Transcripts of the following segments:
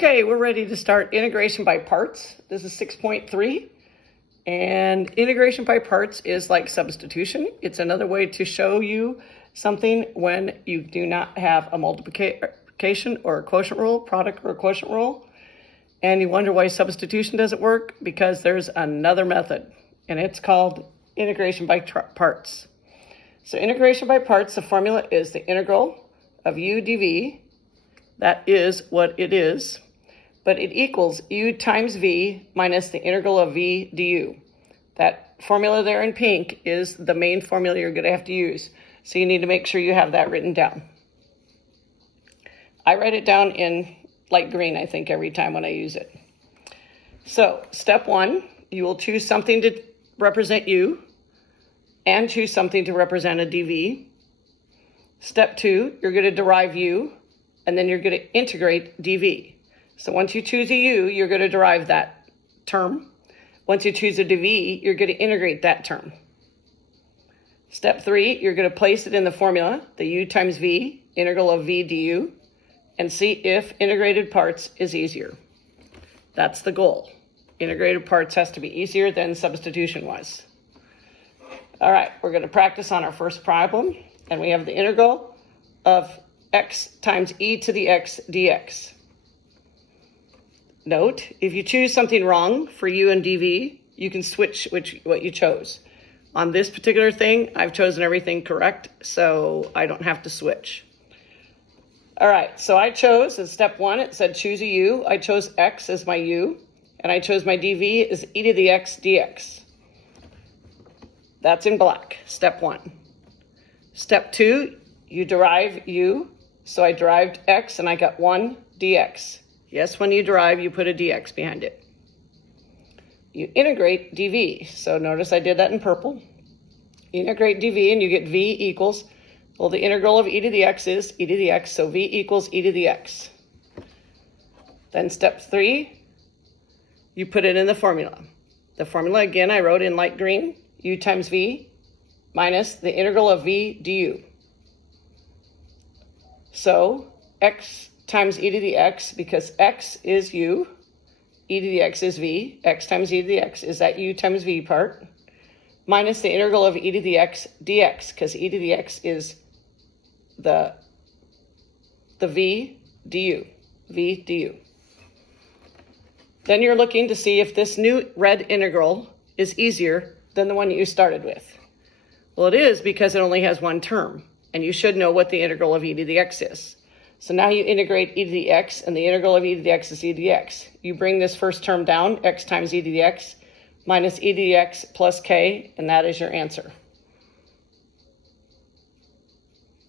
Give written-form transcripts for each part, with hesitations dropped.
Okay, we're ready to start integration by parts. This is 6.3, and integration by parts is like substitution. It's another way to show you something when you do not have a multiplication or a quotient rule, product or a quotient rule, and you wonder why substitution doesn't work, because there's another method, and it's called integration by parts. So integration by parts, the formula is the integral of u dv. That is what it is, but it equals u times v minus the integral of v du. That formula there in pink is the main formula you're going to have to use, so you need to make sure you have that written down. I write it down in light green, I think, every time when I use it. So step one, you will choose something to represent u and choose something to represent a dv. Step two, you're going to derive u, and then you're going to integrate dv. So once you choose a u, you're going to derive that term. Once you choose a dv, you're going to integrate that term. Step three, you're going to place it in the formula, the u times v, integral of v du, and see if integrated parts is easier. That's the goal. Integrated parts has to be easier than substitution was. All right, we're going to practice on our first problem, and we have the integral of x times e to the x dx. Note, if you choose something wrong for u and dv, you can switch what you chose. On this particular thing, I've chosen everything correct, so I don't have to switch. All right, so I chose, as step one, it said choose a u. I chose x as my u, and I chose my dv as e to the x dx. That's in black, step one. Step two, you derive u. So I derived x and I got 1 dx. Yes, when you derive, you put a dx behind it. You integrate dv. So notice I did that in purple. Integrate dv and you get v equals, well, the integral of e to the x is e to the x, so v equals e to the x. Then step three, you put it in the formula. The formula, again, I wrote in light green, u times v minus the integral of v du. So x times e to the x, because x is u, e to the x is v, x times e to the x is that u times v part, minus the integral of e to the x dx, because e to the x is the v du. Then you're looking to see if this new red integral is easier than the one you started with. Well, it is, because it only has one term. And you should know what the integral of e to the x is. So now you integrate e to the x, and the integral of e to the x is e to the x. You bring this first term down, x times e to the x, minus e to the x plus k, and that is your answer.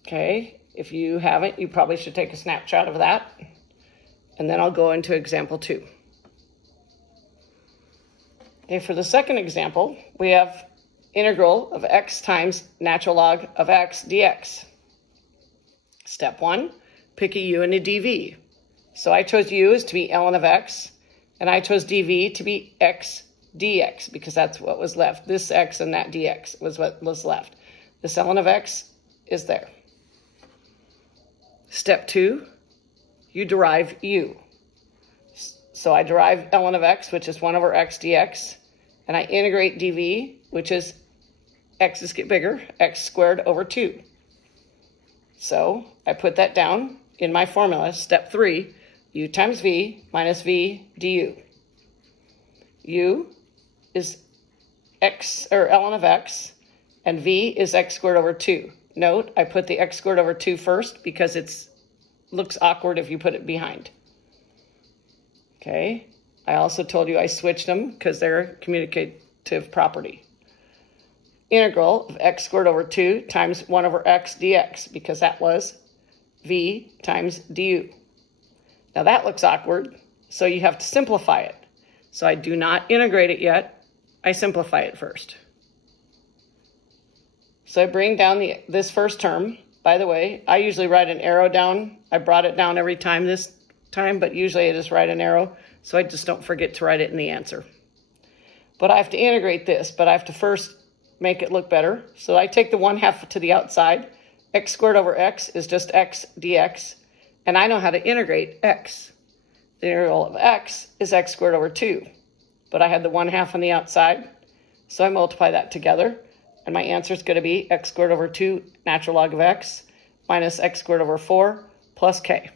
Okay, if you haven't, you probably should take a snapshot of that. And then I'll go into example 2. Okay, for the second example, we have integral of x times natural log of x dx. Step one, pick a u and a dv. So I chose u as to be ln of x, and I chose dv to be x dx, because that's what was left. This x and that dx was what was left. This ln of x is there. Step two, you derive u. So I derive ln of x, which is 1 over x dx, and I integrate dv, which is x's get bigger, x squared over 2. So I put that down in my formula, step 3, u times v minus v du. U is x, or ln of x, and v is x squared over 2. Note, I put the x squared over 2 first because it looks awkward if you put it behind. Okay, I also told you I switched them because they're commutative property. Integral of x squared over 2 times 1 over x dx, because that was v times du. Now that looks awkward, so you have to simplify it. So I do not integrate it yet, I simplify it first. So I bring down this first term. By the way, I usually write an arrow down. I brought it down every time this time, but usually I just write an arrow, so I just don't forget to write it in the answer. But I have to integrate this, but I have to first make it look better. So I take the 1/2 to the outside. X squared over x is just x dx. And I know how to integrate x. The integral of x is x squared over 2. But I had the 1/2 on the outside, so I multiply that together. And my answer is going to be x squared over 2 natural log of x minus x squared over 4 plus k.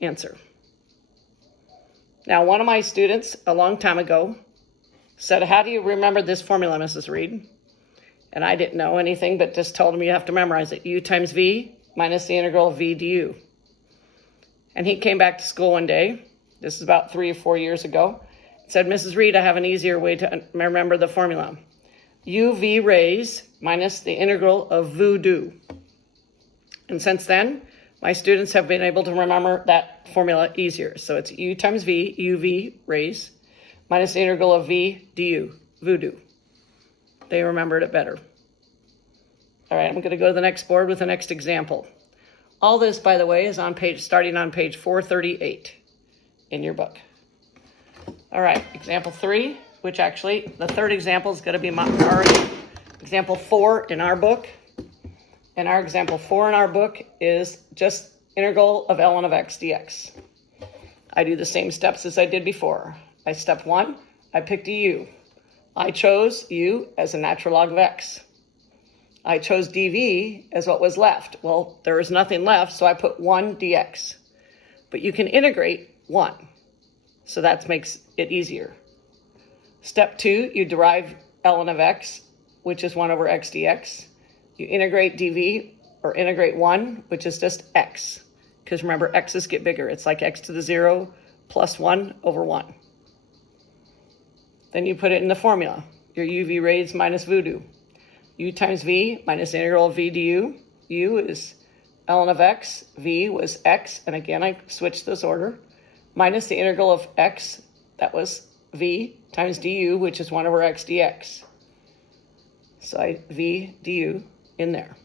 Answer. Now, one of my students a long time ago said, how do you remember this formula, Mrs. Reed? And I didn't know anything, but just told him you have to memorize it. U times v minus the integral of v du. And he came back to school one day, this is about 3 or 4 years ago, said, Mrs. Reed, I have an easier way to remember the formula. uv raised minus the integral of v du. And since then, my students have been able to remember that formula easier. So it's u times v, uv raised, minus the integral of v du, v du. They remembered it better. All right, I'm going to go to the next board with the next example. All this, by the way, is starting on page 438 in your book. All right, example 3, which actually the third example is going to be our example 4 in our book. And our example 4 in our book is just integral of ln of x dx. I do the same steps as I did before. Step 1, I picked a u. I chose u as a natural log of x. I chose dv as what was left. Well, there was nothing left, so I put 1 dx. But you can integrate 1, so that makes it easier. Step 2, you derive ln of x, which is 1 over x dx. You integrate dv, or integrate 1, which is just x. Because remember, x's get bigger. It's like x to the 0 plus 1 over 1. Then you put it in the formula. Your uv raised minus v du. U times v minus the integral of v du. U is ln of x. V was x. And again, I switched this order. Minus the integral of x. That was v times du, which is 1 over x dx. So I v du in there.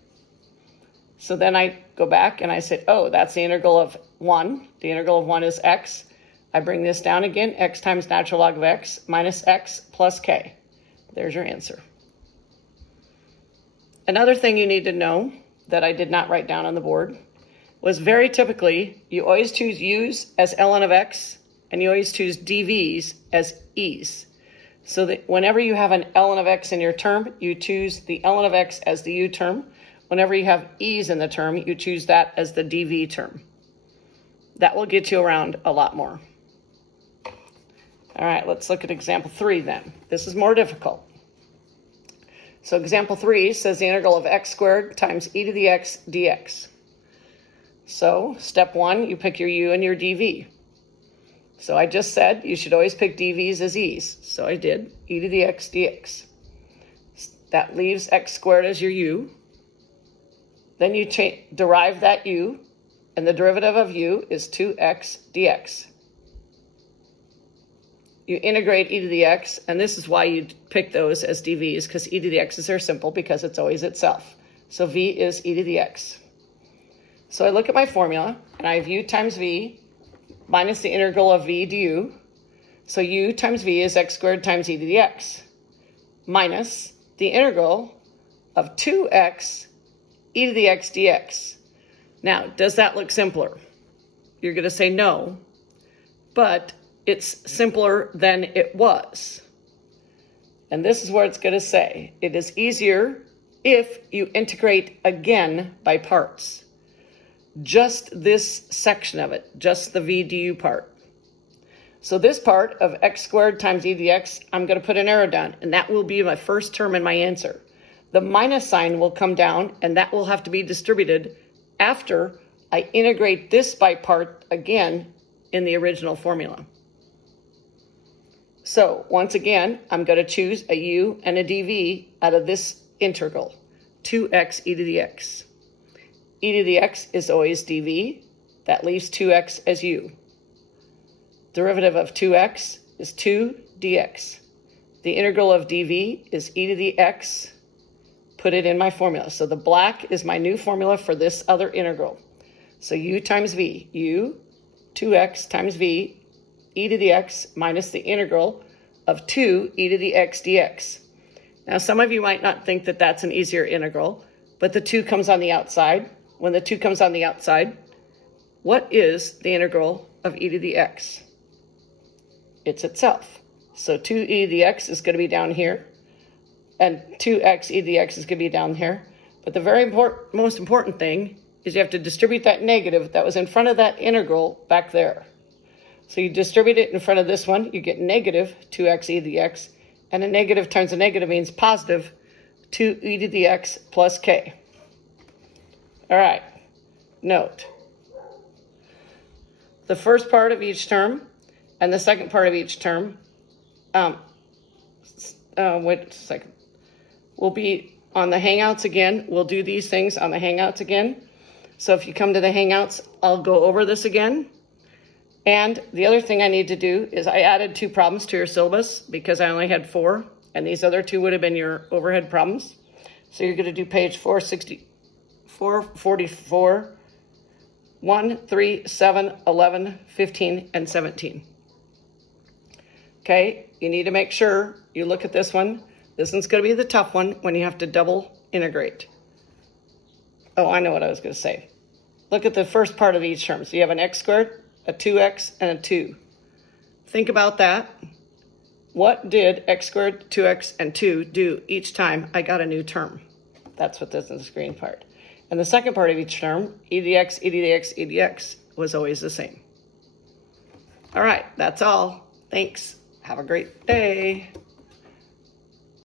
So then I go back and I said, oh, that's the integral of 1. The integral of 1 is x. I bring this down again, x times natural log of x minus x plus k. There's your answer. Another thing you need to know that I did not write down on the board was very typically, you always choose u's as ln of x, and you always choose dv's as e's. So that whenever you have an ln of x in your term, you choose the ln of x as the u term. Whenever you have e's in the term, you choose that as the dv term. That will get you around a lot more. All right, let's look at example 3 then. This is more difficult. So example 3 says the integral of x squared times e to the x dx. So step 1, you pick your u and your dv. So I just said you should always pick dv's as e's. So I did, e to the x dx. That leaves x squared as your u. Then you derive that u, and the derivative of u is 2x dx. You integrate e to the x, and this is why you pick those as dv's, because e to the x's are simple because it's always itself. So v is e to the x. So I look at my formula, and I have u times v minus the integral of v du. So u times v is x squared times e to the x, minus the integral of 2x e to the x dx. Now, does that look simpler? You're going to say no, but it's simpler than it was. And this is what it's going to say. It is easier if you integrate again by parts. Just this section of it, just the v du part. So this part of x squared times e to the x, I'm going to put an arrow down, and that will be my first term in my answer. The minus sign will come down, and that will have to be distributed after I integrate this by part again in the original formula. So once again, I'm going to choose a u and a dv out of this integral, 2x e to the x. E to the x is always dv. That leaves 2x as u. Derivative of 2x is 2 dx. The integral of dv is e to the x. Put it in my formula. So the black is my new formula for this other integral. So u times v, u, 2x times v, e to the x minus the integral of 2 e to the x dx. Now, some of you might not think that that's an easier integral, but the 2 comes on the outside. When the 2 comes on the outside, What is the integral of e to the x? It's itself. So 2e to the x is going to be down here, and 2x e to the x is going to be down here. But the very most important thing is you have to distribute that negative that was in front of that integral back there. So you distribute it in front of this one, you get negative 2x e to the x, and a negative times a negative means positive 2e to the x plus k. All right, note. The first part of each term and the second part of each term, wait a second, will be on the Hangouts again. We'll do these things on the Hangouts again. So if you come to the Hangouts, I'll go over this again. And the other thing I need to do is I added 2 problems to your syllabus because I only had 4, and these other 2 would have been your overhead problems. So you're going to do page 444, 1, 3, 7, 11, 15, and 17. Okay, you need to make sure you look at this one. This one's going to be the tough one when you have to double integrate. Oh, I know what I was going to say. Look at the first part of each term. So you have an x squared, a 2x, and a 2. Think about that. What did x squared, 2x, and 2 do each time I got a new term? That's what this is, the green part. And the second part of each term, e to the x, e to the x, e to the x, was always the same. All right, that's all. Thanks. Have a great day.